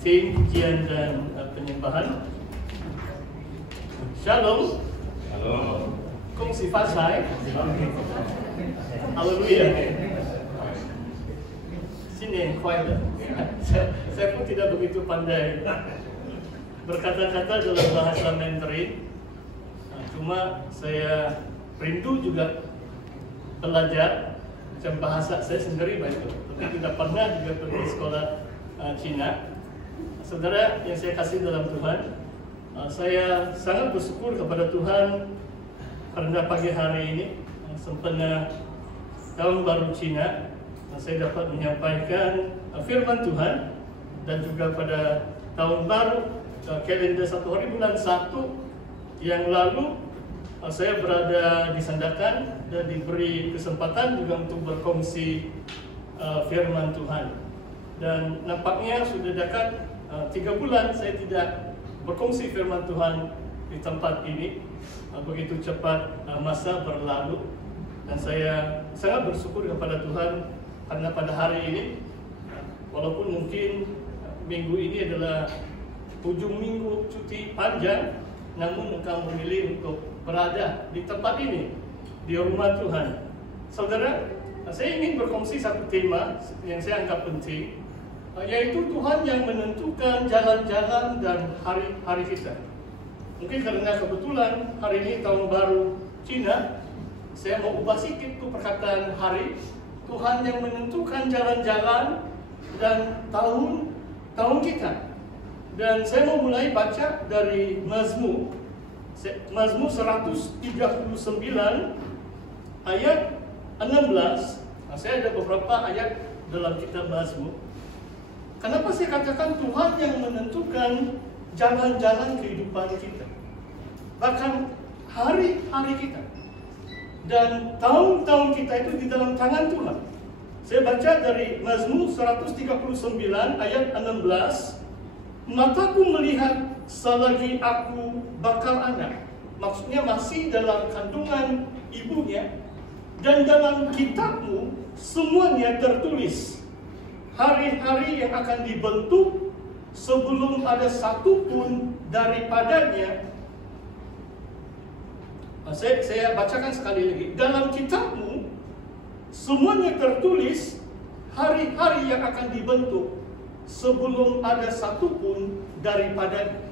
Tim pujian dan penyembahan. Shalom. Halo. Kongsi Fasai. Haleluya. Sini kuai. Saya pun tidak begitu pandai berkata-kata dalam bahasa Mandarin. Cuma saya rindu juga belajar macam bahasa saya sendiri baik, tapi tidak pernah juga pergi sekolah Cina. Saudara yang saya kasih dalam Tuhan, saya sangat bersyukur kepada Tuhan karena pagi hari ini sempena tahun baru Cina, saya dapat menyampaikan firman Tuhan, dan juga pada tahun baru kalender 1 hari bulan 1 yang lalu saya berada di Sandakan dan diberi kesempatan juga untuk berkongsi firman Tuhan. Dan nampaknya sudah dekat 3 bulan saya tidak berkongsi firman Tuhan di tempat ini. Begitu cepat masa berlalu, dan saya sangat bersyukur kepada Tuhan karena pada hari ini, walaupun mungkin minggu ini adalah ujung minggu cuti panjang, namun engkau memilih untuk berada di tempat ini, di rumah Tuhan. Saudara, saya ingin berkongsi satu tema yang saya anggap penting, yaitu Tuhan yang menentukan jalan-jalan dan hari-hari kita. Mungkin karena kebetulan hari ini tahun baru Cina, saya mau ubah sedikit tuh perkataan hari. Tuhan yang menentukan jalan-jalan dan tahun kita. Dan saya mau mulai baca dari Mazmur 139 ayat 16. Saya ada beberapa ayat dalam kitab Mazmur. Kenapa saya katakan Tuhan yang menentukan jalan-jalan kehidupan kita, bahkan hari-hari kita dan tahun-tahun kita itu di dalam tangan Tuhan. Saya baca dari Mazmur 139 ayat 16. Mataku melihat selagi aku bakal anak, maksudnya masih dalam kandungan ibunya, dan dalam kitabmu semuanya tertulis, hari-hari yang akan dibentuk sebelum ada satu pun daripadanya. Saya bacakan sekali lagi. Dalam kitabmu semuanya tertulis, hari-hari yang akan dibentuk sebelum ada satu pun daripadanya.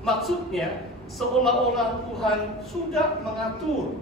Maksudnya seolah-olah Tuhan sudah mengatur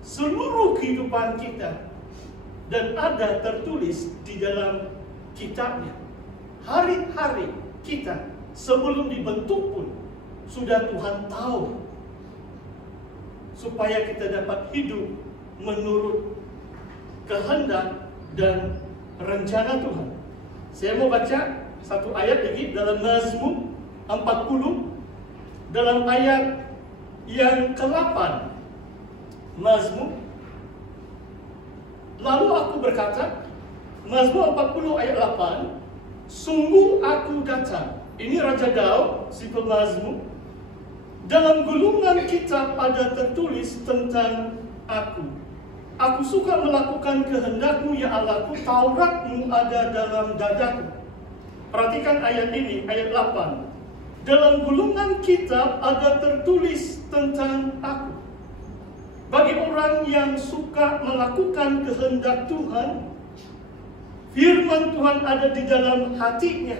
seluruh kehidupan kita, dan ada tertulis di dalam kitabnya. Hari-hari kita sebelum dibentuk pun sudah Tuhan tahu, supaya kita dapat hidup menurut kehendak dan rencana Tuhan. Saya mau baca satu ayat lagi dalam Mazmur 40, dalam ayat yang ke-8. Mazmur, lalu aku berkata, Mazmur 40 ayat 8, sungguh aku datang. Ini Raja Daud, si pemazmur. Dalam gulungan kitab ada tertulis tentang aku. Aku suka melakukan kehendak-Mu ya Allahku, Taurat-Mu ada dalam dadaku. Perhatikan ayat ini, ayat 8. Dalam gulungan kitab ada tertulis tentang aku. Bagi orang yang suka melakukan kehendak Tuhan, firman Tuhan ada di dalam hatinya.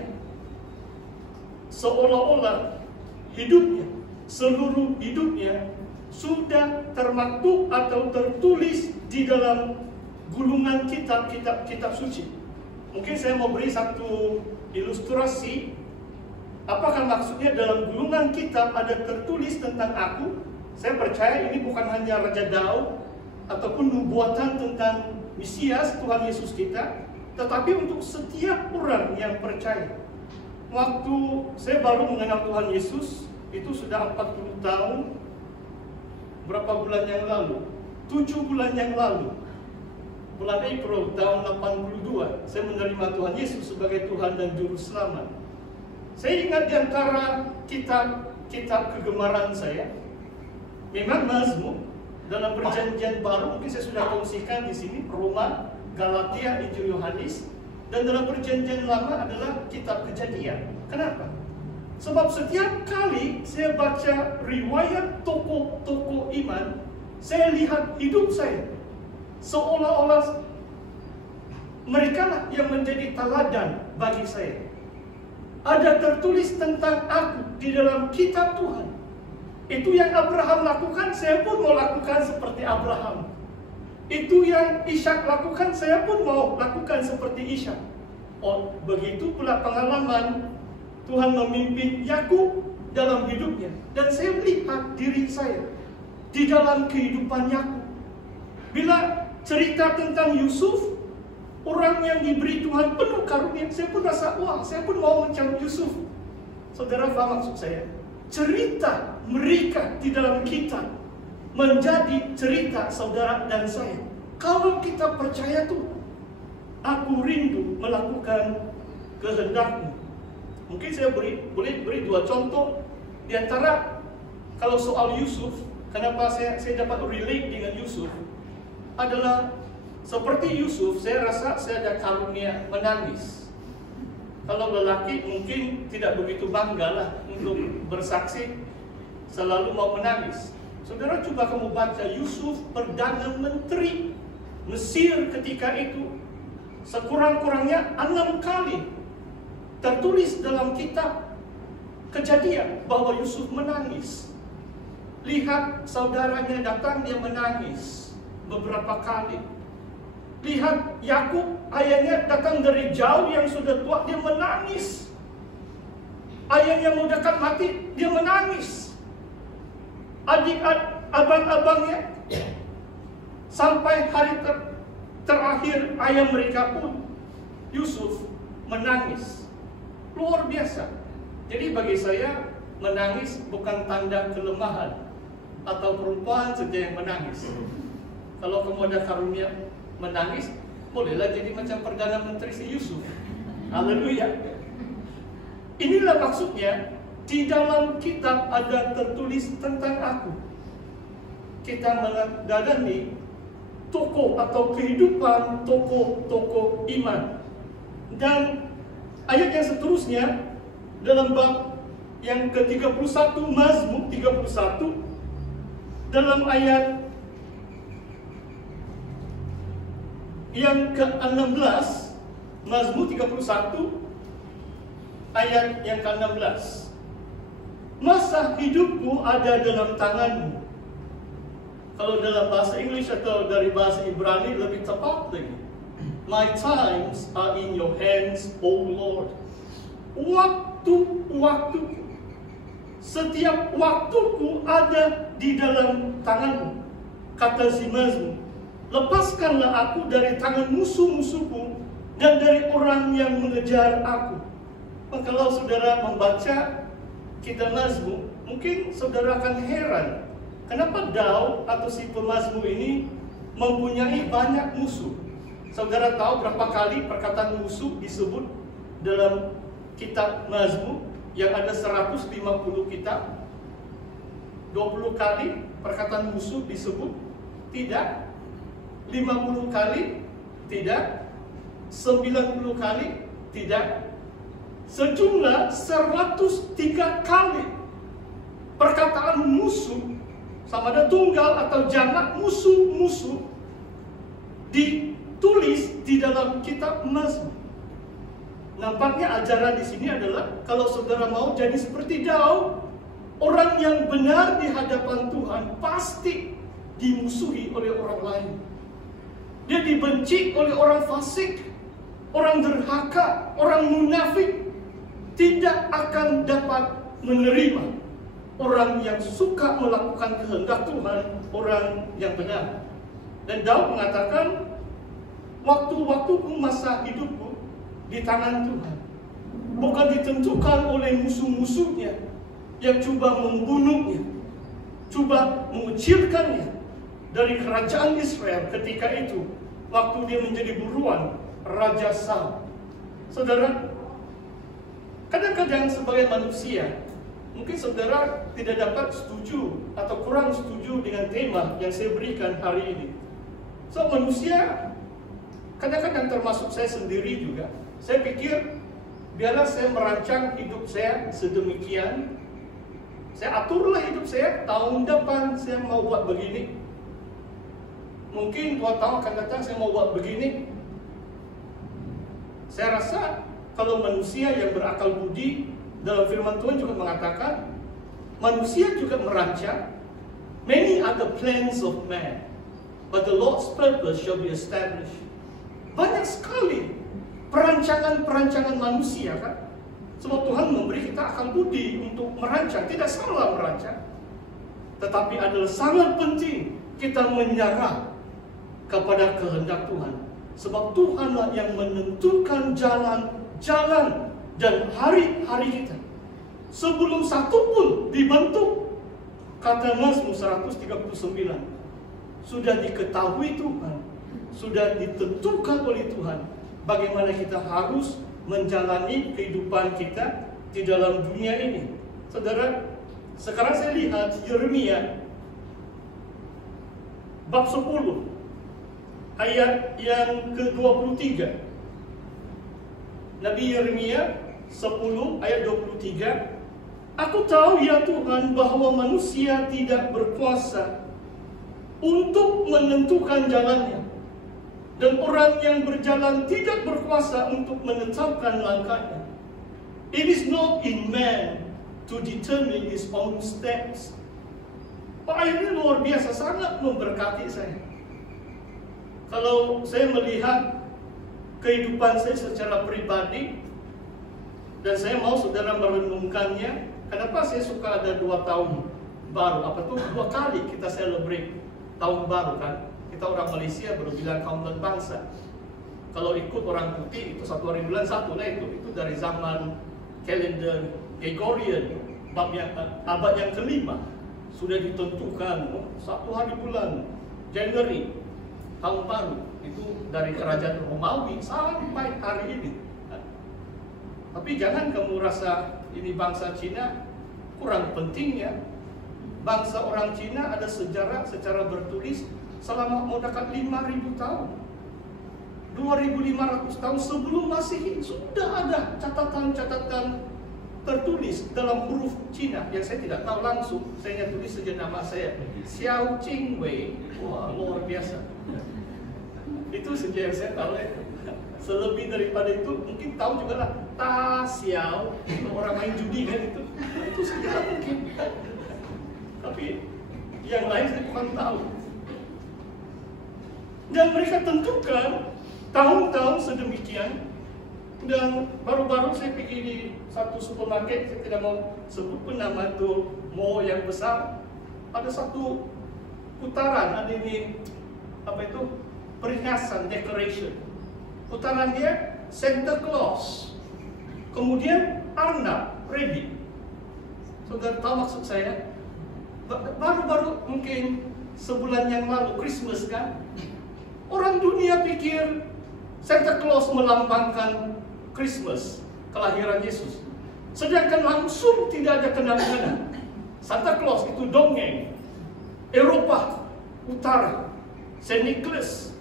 Seolah-olah hidupnya, seluruh hidupnya sudah termaktub atau tertulis di dalam gulungan kitab suci. Mungkin saya mau beri satu ilustrasi. Apakah maksudnya dalam gulungan kitab ada tertulis tentang aku? Saya percaya ini bukan hanya Raja Daud ataupun nubuatan tentang Mesias Tuhan Yesus kita, tetapi untuk setiap orang yang percaya. Waktu saya baru mengenal Tuhan Yesus, itu sudah 40 tahun. Berapa bulan yang lalu? 7 bulan yang lalu, bulan April tahun 82, saya menerima Tuhan Yesus sebagai Tuhan dan Juru Selamat. Saya ingat di antara kitab kegemaran saya, memang Mazmur. Dalam perjanjian baru, mungkin saya sudah kongsikan di sini, Roma, Galatia, Injil Yohanes. dan dalam Perjanjian Lama adalah kitab Kejadian. Kenapa? Sebab setiap kali saya baca riwayat tokoh-tokoh iman, saya lihat hidup saya seolah-olah mereka lah yang menjadi teladan bagi saya. Ada tertulis tentang aku di dalam kitab Tuhan. Itu yang Abraham lakukan, saya pun mau lakukan seperti Abraham. Itu yang Ishak lakukan, saya pun mau lakukan seperti Ishak. Oh, begitu pula pengalaman Tuhan memimpin Yakub dalam hidupnya. Dan saya melihat diri saya di dalam kehidupan Yakub. Bila cerita tentang Yusuf, orang yang diberi Tuhan penuh karunia, saya pun rasa, wah, saya pun mau macam Yusuf. Saudara faham maksud saya? Cerita mereka di dalam kitab menjadi cerita saudara dan saya. Kalau kita percaya Tuhan, aku rindu melakukan kehendak-Mu. Mungkin saya boleh beri dua contoh. Di antara, kalau soal Yusuf, kenapa saya dapat relate dengan Yusuf, adalah seperti Yusuf, saya rasa saya ada karunia menangis. Kalau lelaki mungkin tidak begitu bangga lah untuk bersaksi selalu mau menangis. Saudara, coba kamu baca Yusuf Perdana Menteri Mesir ketika itu, sekurang-kurangnya 6 kali tertulis dalam kitab Kejadian bahwa Yusuf menangis. Lihat saudaranya datang, dia menangis beberapa kali. Lihat Yakub, ayahnya datang dari jauh yang sudah tua, dia menangis. Ayahnya mau dekat mati, dia menangis. Abang-abangnya, sampai hari terakhir ayah mereka pun, Yusuf menangis. Luar biasa. Jadi bagi saya, menangis bukan tanda kelemahan atau perempuan saja yang menangis. Kalau kamu ada karunia menangis, bolehlah jadi macam Perdana Menteri si Yusuf. Haleluya. Inilah maksudnya, di dalam kitab ada tertulis tentang aku. Kita mengadani tokoh atau kehidupan tokoh-tokoh iman. Dan ayat yang seterusnya dalam bab yang ke-31, Mazmur 31, dalam ayat yang ke-16, Mazmur 31 ayat yang ke-16. Masa hidupku ada dalam tangan-Mu. Kalau dalam bahasa Inggris atau dari bahasa Ibrani lebih tepat lagi, my times are in your hands, O Lord. Waktu-waktuku, setiap waktuku ada di dalam tangan-Mu. Kata si Mazmur, lepaskanlah aku dari tangan musuh-musuhku dan dari orang yang mengejar aku. Maka kalau saudara membaca kitab Mazmur, mungkin saudara akan heran, kenapa Daud atau si pemazmur ini mempunyai banyak musuh. Saudara tahu berapa kali perkataan musuh disebut dalam kitab Mazmur yang ada 150 kitab? 20 kali perkataan musuh disebut? Tidak. 50 kali? Tidak. 90 kali? Tidak. Sejumlah 103 kali perkataan musuh, sama ada tunggal atau jamak musuh-musuh, ditulis di dalam kitab Mazmur. Nampaknya ajaran di sini adalah kalau saudara mau jadi seperti Daud, orang yang benar di hadapan Tuhan pasti dimusuhi oleh orang lain. Dia dibenci oleh orang fasik, orang derhaka, orang munafik. Tidak akan dapat menerima orang yang suka melakukan kehendak Tuhan, orang yang benar. Dan Daud mengatakan, waktu-waktuku, masa hidupku di tangan Tuhan, bukan ditentukan oleh musuh-musuhnya yang coba membunuhnya, coba mengucilkannya dari kerajaan Israel ketika itu, waktu dia menjadi buruan Raja Saul. Saudara, kadang-kadang sebagai manusia, mungkin saudara tidak dapat setuju atau kurang setuju dengan tema yang saya berikan hari ini. So, manusia kadang-kadang termasuk saya sendiri juga, Saya pikir, biarlah saya merancang hidup saya sedemikian. Saya aturlah hidup saya, tahun depan saya mau buat begini. Mungkin 2 tahun akan datang saya mau buat begini. Saya rasa kalau manusia yang berakal budi, dalam firman Tuhan juga mengatakan, manusia juga merancang. Many are the plans of man, but the Lord's purpose shall be established. Banyak sekali perancangan-perancangan manusia, kan? Sebab Tuhan memberi kita akal budi untuk merancang. Tidak salah merancang, tetapi adalah sangat penting kita menyerah kepada kehendak Tuhan. Sebab Tuhanlah yang menentukan jalan-jalan dan hari-hari kita. Sebelum satu pun dibentuk, kata Mazmur 139, sudah diketahui Tuhan, sudah ditentukan oleh Tuhan bagaimana kita harus menjalani kehidupan kita di dalam dunia ini. Saudara, sekarang saya lihat Yeremia bab 10 ayat yang ke-23. Nabi Yeremia 10 ayat 23. Aku tahu ya Tuhan bahwa manusia tidak berkuasa untuk menentukan jalannya, dan orang yang berjalan tidak berkuasa untuk menetapkan langkahnya. It is not in man to determine his own steps. Pak, ini luar biasa, sangat memberkati saya. Kalau saya melihat kehidupan saya secara pribadi, dan saya mau saudara merenungkannya, kenapa saya suka ada 2 tahun baru, apa tuh 2 kali kita celebrate tahun baru, kan? Kita orang Malaysia baru bilang Countdown Bangsa. Kalau ikut orang putih itu 1 hari bulan 1 lah, itu dari zaman kalender Gregorian, abad yang ke-5 sudah ditentukan 1 hari bulan Januari, tahun baru. Itu dari kerajaan Romawi sampai hari ini. Tapi jangan kamu rasa ini bangsa Cina kurang pentingnya. Bangsa orang Cina ada sejarah secara bertulis selama mau dekat 5.000 tahun. 2.500 tahun sebelum Masehi sudah ada catatan-catatan tertulis dalam huruf Cina yang saya tidak tahu langsung. Saya tulis saja nama saya, Xiao Jingwei. Wah, luar biasa. Itu saja yang saya tahu. Selebih daripada itu mungkin tahu juga lah Ta Xiao, orang main judi kan itu saja mungkin. Tapi yang lain saya bukan tahu. Dan mereka tentukan tahun-tahun sedemikian. Dan baru-baru saya pergi di satu supermarket, saya tidak mau sebut pun nama itu mall yang besar. Ada satu putaran, ada ini apa itu, perhiasan, decoration. Putaran dia Santa Claus, kemudian Arnab, ready. Saudara tahu maksud saya? Baru-baru mungkin sebulan yang lalu, Christmas kan, orang dunia pikir Santa Claus melambangkan Christmas, kelahiran Yesus. Sedangkan langsung tidak ada kenal-kenal. Santa Claus itu dongeng. Eropa Utara, Saint Nicholas,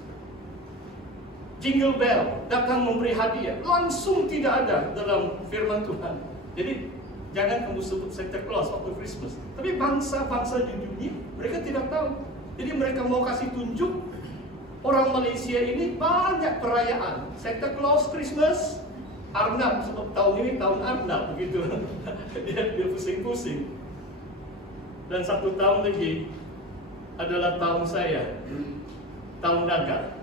Jingle Bell, datang memberi hadiah. Langsung tidak ada dalam firman Tuhan. Jadi jangan kamu sebut Santa Claus waktu Christmas. Tapi bangsa-bangsa di dunia mereka tidak tahu. Jadi mereka mau kasih tunjuk. Orang Malaysia ini banyak perayaan. Santa Claus, Christmas, Arnab, sebab tahun ini tahun Arnab begitu. dia pusing-pusing. Dan 1 tahun lagi adalah tahun saya, tahun naga.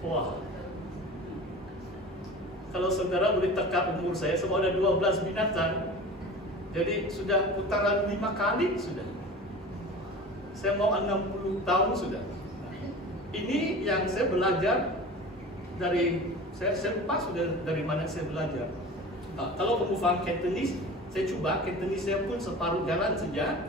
Wah. Kalau saudara boleh teka umur saya, sebab ada 12 binatang. Jadi sudah putaran 5 kali sudah. Saya mau 60 tahun sudah. Ini yang saya belajar dari, saya lupa sudah dari mana saya belajar. Kalau kamu faham Cantonese, saya coba Cantonese saya pun separuh jalan saja.